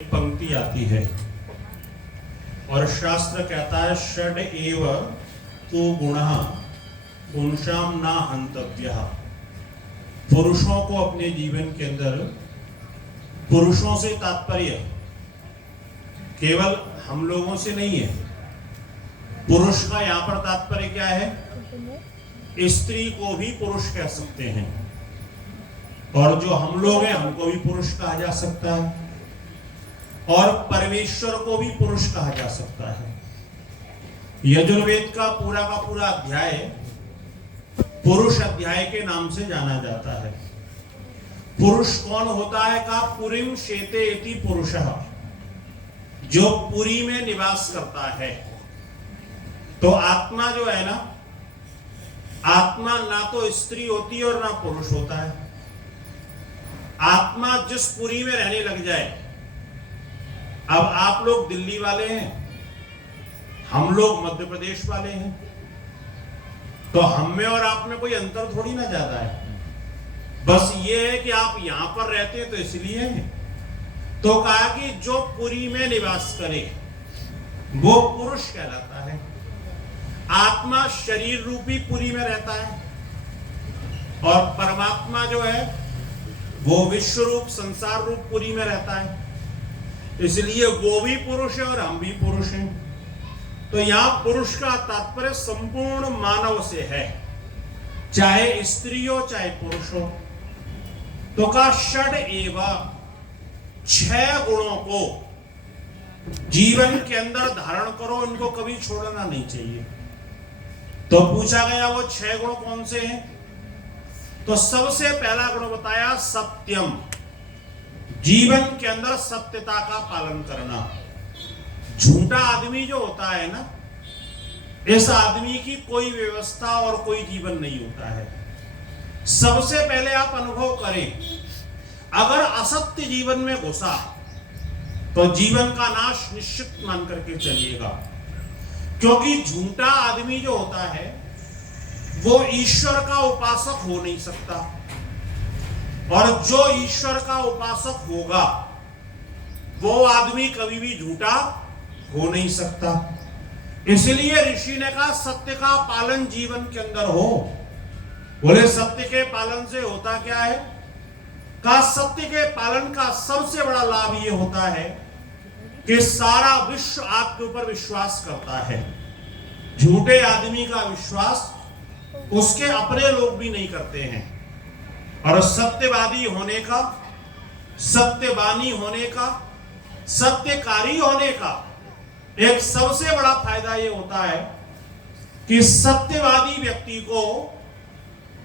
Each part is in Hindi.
पंक्ति आती है और शास्त्र कहता है षड एव तु गुणः पुंसाम ना हंतव्यः। पुरुषों को अपने जीवन के अंदर, पुरुषों से तात्पर्य केवल हम लोगों से नहीं है। पुरुष का यहाँ पर तात्पर्य क्या है? स्त्री को भी पुरुष कह सकते हैं और जो हम लोग हैं हमको भी पुरुष कहा जा सकता है और परमेश्वर को भी पुरुष कहा जा सकता है। यजुर्वेद का पूरा अध्याय पुरुष अध्याय के नाम से जाना जाता है। पुरुष कौन होता है? का पुरीम शेते इति पुरुषः, जो पुरी में निवास करता है। तो आत्मा जो है ना, आत्मा ना तो स्त्री होती है और ना पुरुष होता है। आत्मा जिस पुरी में रहने लग जाए, अब आप लोग दिल्ली वाले हैं, हम लोग मध्य प्रदेश वाले हैं, तो हम में और आप में कोई अंतर थोड़ी ना ज्यादा है। बस ये है कि आप यहां पर रहते हैं तो इसलिए हैं। तो कहा कि जो पुरी में निवास करे वो पुरुष कहलाता है। आत्मा शरीर रूपी पुरी में रहता है और परमात्मा जो है वो विश्व रूप संसार रूप पुरी में रहता है। इसलिए वो भी पुरुष है और हम भी पुरुष हैं। तो यहां पुरुष का तात्पर्य संपूर्ण मानव से है, चाहे स्त्री हो चाहे पुरुष हो। तो का षड एवं 6 गुणों को जीवन के अंदर धारण करो, इनको कभी छोड़ना नहीं चाहिए। तो पूछा गया वो 6 गुण कौन से हैं? तो सबसे पहला गुण बताया सत्यम, जीवन के अंदर सत्यता का पालन करना। झूठा आदमी जो होता है ना, इस आदमी की कोई व्यवस्था और कोई जीवन नहीं होता है। सबसे पहले आप अनुभव करें, अगर असत्य जीवन में घुसा तो जीवन का नाश निश्चित मान करके चलिएगा। क्योंकि झूठा आदमी जो होता है वो ईश्वर का उपासक हो नहीं सकता, और जो ईश्वर का उपासक होगा वो आदमी कभी भी झूठा हो नहीं सकता। इसलिए ऋषि ने कहा सत्य का पालन जीवन के अंदर हो। बोले सत्य के पालन से होता क्या है? का सत्य के पालन का सबसे बड़ा लाभ ये होता है कि सारा विश्व आपके ऊपर विश्वास करता है। झूठे आदमी का विश्वास उसके अपने लोग भी नहीं करते हैं। और सत्यवादी होने का, सत्यवानी होने का, सत्यकारी होने का एक सबसे बड़ा फायदा ये होता है कि सत्यवादी व्यक्ति को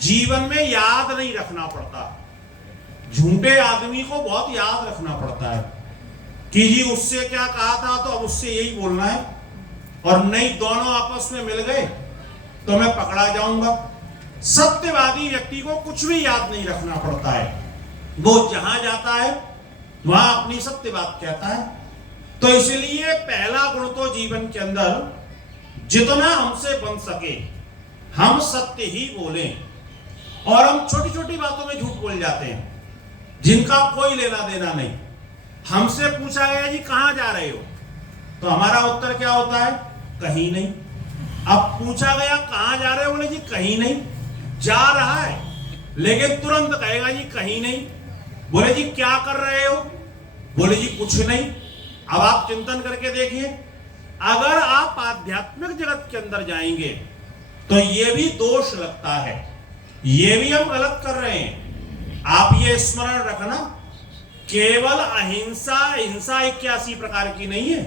जीवन में याद नहीं रखना पड़ता। झूठे आदमी को बहुत याद रखना पड़ता है कि जी उससे क्या कहा था तो अब उससे यही बोलना है, और नहीं दोनों आपस में मिल गए तो मैं पकड़ा जाऊंगा। सत्यवादी व्यक्ति को कुछ भी याद नहीं रखना पड़ता है। वो जहां जाता है वहां अपनी सत्य बात कहता है। तो इसलिए पहला गुण तो जीवन के अंदर जितना हमसे बन सके हम सत्य ही बोलें। और हम छोटी छोटी बातों में झूठ बोल जाते हैं जिनका कोई लेना देना नहीं। हमसे पूछा गया जी कहां जा रहे हो, तो हमारा उत्तर क्या होता है? कहीं नहीं। अब पूछा गया कहां जा रहे हो, बोले जी कहीं नहीं। जा रहा है लेकिन तुरंत कहेगा जी कहीं नहीं। बोले जी क्या कर रहे हो, बोले जी कुछ नहीं। अब आप चिंतन करके देखिए, अगर आप आध्यात्मिक जगत के अंदर जाएंगे तो ये भी दोष लगता है, ये भी हम गलत कर रहे हैं। आप ये स्मरण रखना, केवल अहिंसा हिंसा 81 प्रकार की नहीं है।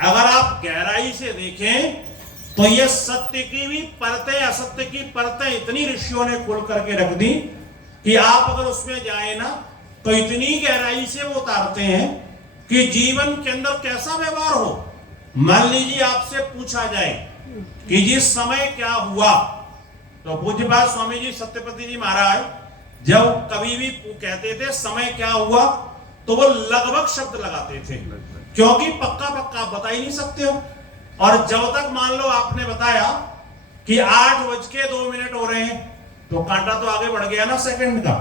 अगर आप गहराई से देखें तो ये सत्य की भी परतें, असत्य की परतें इतनी ऋषियों ने खोल करके रख दी कि आप अगर उसमें जाए ना तो इतनी गहराई से वो उतारते हैं कि जीवन के अंदर कैसा व्यवहार हो। मान लीजिए आपसे पूछा जाए कि जी समय क्या हुआ, तो पूज्यपाद स्वामी जी सत्यपति जी महाराज जब कभी भी कहते थे समय क्या हुआ तो वो लगभग शब्द लगाते थे, क्योंकि पक्का पक्का बता ही नहीं सकते हो। और जब तक मान लो आपने बताया कि 8:02 हो रहे हैं तो कांटा तो आगे बढ़ गया ना सेकंड का।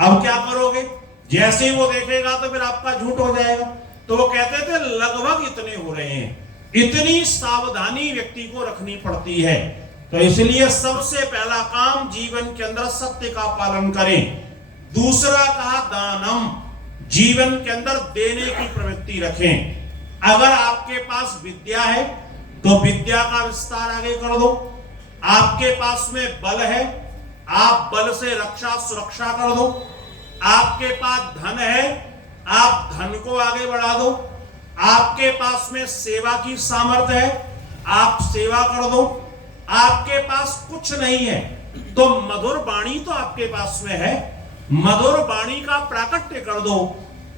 अब क्या करोगे? जैसे ही वो देखेगा तो फिर आपका झूठ हो जाएगा। कितने हो रहे हैं, इतनी सावधानी व्यक्ति को रखनी पड़ती है। तो इसलिए सबसे पहला काम जीवन के अंदर सत्य का पालन करें। दूसरा कहा दानम, जीवन के अंदर देने की प्रवृत्ति रखें। अगर आपके पास विद्या है तो विद्या का विस्तार आगे कर दो। आपके पास में बल है, आप बल से रक्षा सुरक्षा कर दो। आपके पास धन है, आप धन को आगे बढ़ा दो। आपके पास में सेवा की सामर्थ्य है, आप सेवा कर दो। आपके पास कुछ नहीं है तो मधुर वाणी तो आपके पास में है, मधुर वाणी का प्राकट्य कर दो।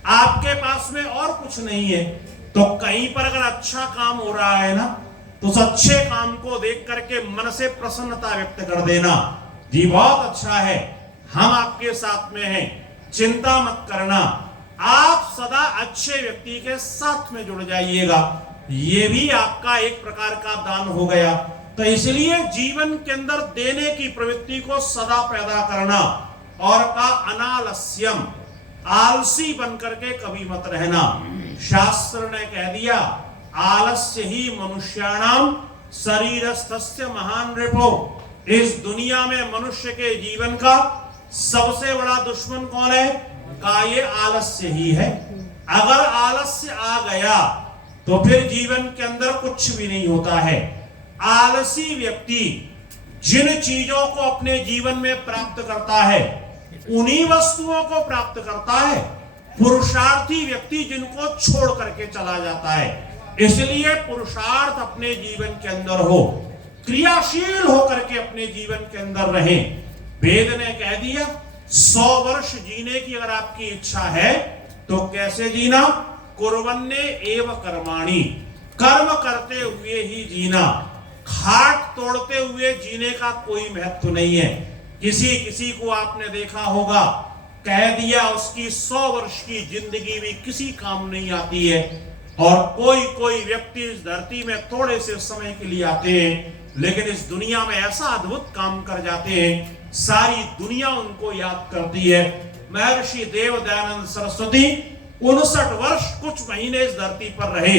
आपके पास में और कुछ नहीं है तो कहीं पर अगर अच्छा काम हो रहा है ना, तो उस अच्छे काम को देख करके मन से प्रसन्नता व्यक्त कर देना, जी बहुत अच्छा है, हम आपके साथ में हैं, चिंता मत करना। आप सदा अच्छे व्यक्ति के साथ में जुड़ जाइएगा, ये भी आपका एक प्रकार का दान हो गया। तो इसलिए जीवन के अंदर देने की प्रवृत्ति को सदा पैदा करना। और का अनालस्यम, आलसी बनकर के कभी मत रहना। शास्त्र ने कह दिया आलस्य ही मनुष्याणाम शरीरस्थस्य महान रिपो। इस दुनिया में मनुष्य के जीवन का सबसे बड़ा दुश्मन कौन है? का ये आलस्य ही है। अगर आलस्य आ गया तो फिर जीवन के अंदर कुछ भी नहीं होता है। आलसी व्यक्ति जिन चीजों को अपने जीवन में प्राप्त करता है उन्हीं वस्तुओं को प्राप्त करता है। पुरुषार्थी व्यक्ति जिनको छोड़ करके चला जाता है। इसलिए पुरुषार्थ अपने जीवन के अंदर हो, क्रियाशील होकर के अपने जीवन के अंदर रहे। वेद ने कह दिया 100 वर्ष जीने की अगर आपकी इच्छा है तो कैसे जीना? कुर्वन्ने एव कर्माणि, कर्म करते हुए ही जीना। खाट तोड़ते हुए जीने का कोई महत्व नहीं है। किसी को आपने देखा होगा, कह दिया उसकी 100 वर्ष की जिंदगी भी किसी काम नहीं आती है, और कोई व्यक्ति इस धरती में थोड़े से समय के लिए आते हैं, लेकिन इस दुनिया में ऐसा अद्भुत काम कर जाते हैं, सारी दुनिया उनको याद करती है। महर्षि देव दयानंद सरस्वती 59 वर्ष कुछ महीने इस धरती पर रहे,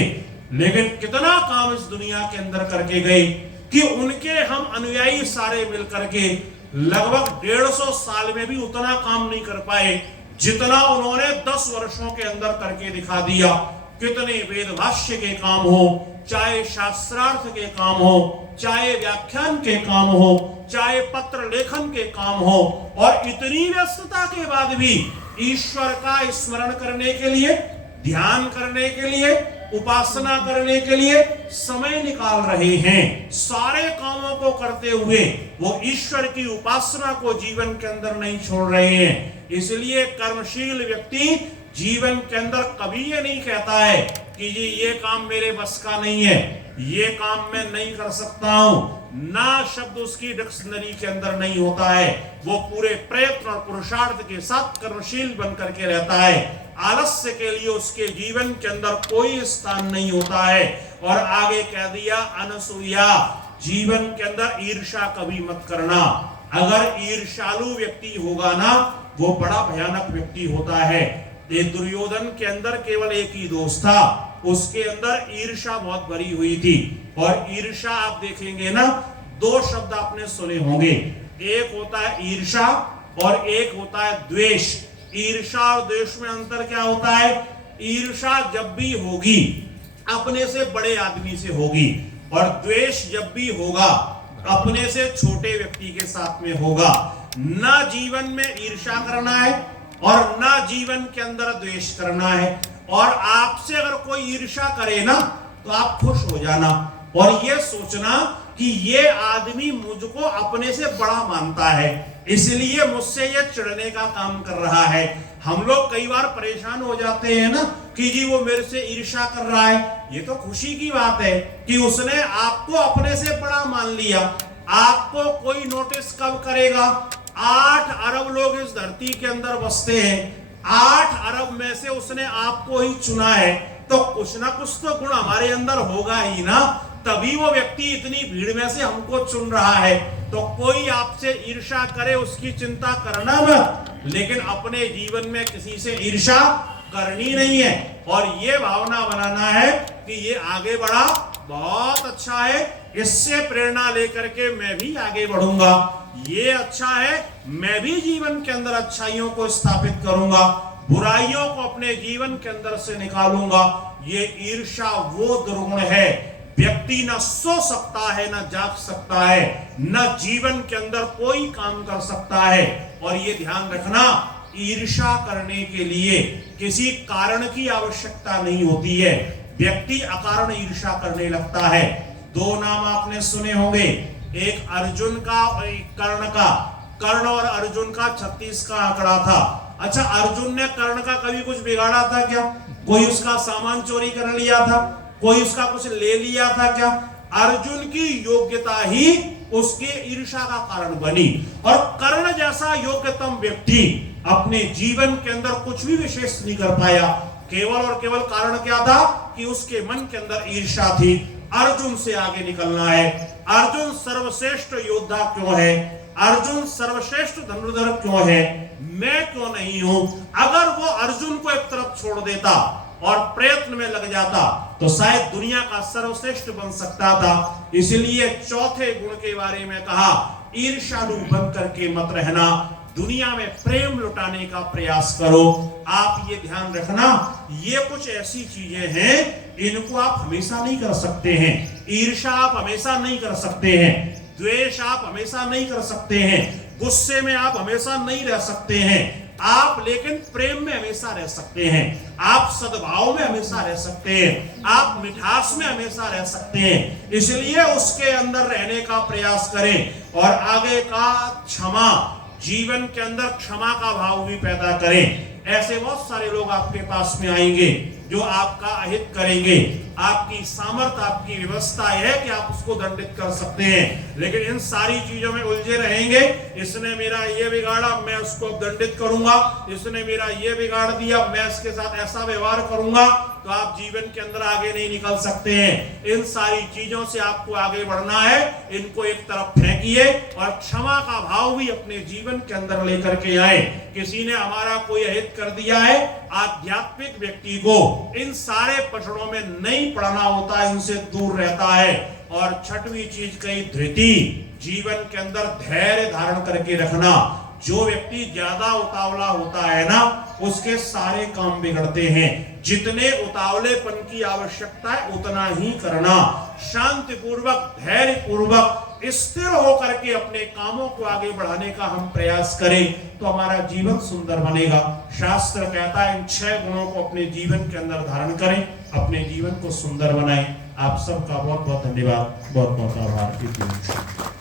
लेकिन कितना काम इस दुनिया के अंदर करके गए कि उनके हम अनुयायी सारे मिल करके लगभग 150 साल में भी उतना काम नहीं कर पाए जितना उन्होंने 10 वर्षों के अंदर करके दिखा दिया। कितने वेद भाष्य के काम हो, चाहे शास्त्रार्थ के काम हो, चाहे व्याख्यान के काम हो, चाहे पत्र लेखन के काम हो, और इतनी व्यस्तता के बाद भी ईश्वर का स्मरण करने के लिए, ध्यान करने के लिए, उपासना करने के लिए समय निकाल रहे हैं। सारे कामों को करते हुए वो ईश्वर की उपासना को जीवन के अंदर नहीं छोड़ रहे हैं। इसलिए कर्मशील व्यक्ति जीवन के अंदर कभी ये नहीं कहता है कि जी ये काम मेरे बस का नहीं है, ये काम मैं नहीं कर सकता हूं, ना शब्द उसकी डिक्शनरी के अंदर नहीं होता है। वो पूरे प्रयत्न और पुरुषार्थ के साथ कर्मशील बन करके रहता है। आलस्य के लिए उसके जीवन के अंदर कोई स्थान नहीं होता है। और आगे कह दिया अनसूया, जीवन के अंदर ईर्ष्या कभी मत करना। अगर ईर्ष्यालु व्यक्ति होगा ना, वो बड़ा भयानक व्यक्ति होता है। ये दुर्योधन के अंदर केवल एक ही दोष था, उसके अंदर ईर्ष्या बहुत भरी हुई थी। और ईर्ष्या आप देखेंगे ना, 2 शब्द आपने सुने होंगे, एक होता है ईर्ष्या और एक होता है द्वेष। ईर्ष्या और द्वेष में अंतर क्या होता है? ईर्ष्या जब भी होगी अपने से बड़े आदमी से होगी, और द्वेष जब भी होगा अपने से छोटे व्यक्ति के साथ में होगा। ना जीवन में ईर्ष्या करना है और ना जीवन के अंदर द्वेष करना है। और आपसे अगर कोई ईर्ष्या करे ना तो आप खुश हो जाना और ये सोचना कि ये आदमी मुझको अपने से बड़ा मानता है, इसलिए मुझसे ये चिढ़ने का काम कर रहा है। हम लोग कई बार परेशान हो जाते हैं ना कि जी वो मेरे से ईर्ष्या कर रहा है। ये तो खुशी की बात है कि उसने आपको अपने से बड़ा मान लिया। आपको कोई नोटिस कब करेगा? 8 अरब लोग इस धरती के अंदर बसते हैं, 8 अरब में से उसने आपको ही चुना है, तो कुछ ना कुछ तो गुण हमारे अंदर होगा ही ना, तभी वो व्यक्ति इतनी भीड़ में से हमको चुन रहा है। तो कोई आपसे ईर्ष्या करे उसकी चिंता करना मत, लेकिन अपने जीवन में किसी से ईर्ष्या करनी नहीं है, और ये भावना बनाना है कि ये आगे बढ़ा बहुत अच्छा है, इससे प्रेरणा लेकर के मैं भी आगे बढ़ूंगा, ये अच्छा है, मैं भी जीवन के अंदर अच्छाइयों को स्थापित करूंगा, बुराइयों को अपने जीवन के अंदर से निकालूंगा। ये ईर्ष्या वो दुर्गुण है, व्यक्ति न सो सकता है, न जाग सकता है, न जीवन के अंदर कोई काम कर सकता है। और ये ध्यान रखना, ईर्ष्या करने के लिए किसी कारण की आवश्यकता नहीं होती है, व्यक्ति अकारण ईर्ष्या करने लगता है। दो नाम आपने सुने होंगे, एक अर्जुन का और एक कर्ण का। कर्ण और अर्जुन का 36 का आंकड़ा था। अच्छा, अर्जुन ने कर्ण का कभी कुछ बिगाड़ा था क्या? कोई उसका सामान चोरी कर लिया था? कोई उसका कुछ ले लिया था क्या? अर्जुन की योग्यता ही उसके ईर्ष्या का कारण बनी, और कर्ण जैसा योग्यतम व्यक्ति अपने जीवन के अंदर कुछ भी विशेष नहीं कर पाया। केवल और केवल कारण क्या था कि उसके मन के अंदर ईर्ष्या थी। अर्जुन से आगे निकलना है। अर्जुन सर्वश्रेष्ठ योद्धा क्यों है? अर्जुन सर्वश्रेष्ठ धनुर्धर क्यों है? मैं क्यों नहीं हूं? अगर वो अर्जुन को एक तरफ छोड़ देता और प्रयत्न में लग जाता तो शायद दुनिया का सर्वश्रेष्ठ बन सकता था। इसलिए चौथे गुण के बारे में कहा, ईर्ष्यालु बन करके मत रहना, दुनिया में प्रेम लुटाने का प्रयास करो। आप ये ध्यान रखना, ये कुछ ऐसी चीजें हैं, इनको आप हमेशा नहीं कर सकते हैं। ईर्ष्या आप हमेशा नहीं कर सकते हैं, द्वेष आप हमेशा नहीं कर सकते हैं, गुस्से में आप हमेशा नहीं रह सकते हैं आप, लेकिन प्रेम में हमेशा रह सकते हैं, आप सद्भाव में हमेशा रह सकते हैं, आप मिठास में हमेशा रह सकते हैं। इसलिए उसके अंदर रहने का प्रयास करें। और आगे का क्षमा, जीवन के अंदर क्षमा का भाव भी पैदा करें। ऐसे बहुत सारे लोग आपके पास में आएंगे जो आपका अहित करेंगे, आपकी सामर्थ्य, आपकी व्यवस्था है कि आप उसको दंडित कर सकते हैं, लेकिन इन सारी चीजों में उलझे रहेंगे। इसने मेरा ये बिगाड़ा, मैं उसको दंडित करूंगा, इसने मेरा ये बिगाड़ दिया, मैं इसके साथ ऐसा व्यवहार करूंगा, तो आप जीवन के अंदर आगे नहीं निकल सकते हैं। इन सारी चीजों से आपको आगे बढ़ना है, इनको एक तरफ फेंकिए और क्षमा का भाव भी अपने जीवन के अंदर लेकर के आए। किसी ने हमारा कोई अहित कर दिया है, आध्यात्मिक व्यक्ति को इन सारे पचड़ों में नहीं पड़ना होता है, इनसे दूर रहता है। और छठवीं चीज कही, धृति, जीवन के अंदर धैर्य धारण करके रखना। जो व्यक्ति ज्यादा उतावला होता है ना, उसके सारे काम बिगड़ते हैं। जितने उतावलेपन की आवश्यकता है उतना ही करना, शांति पूर्वक, धैर्य पूर्वक, स्थिर होकर के अपने कामों को आगे बढ़ाने का हम प्रयास करें तो हमारा जीवन सुंदर बनेगा। शास्त्र कहता है इन 6 गुणों को अपने जीवन के अंदर धारण करें, अपने जीवन को सुंदर बनाएं। आप सबका बहुत बहुत धन्यवाद, बहुत बहुत आभार।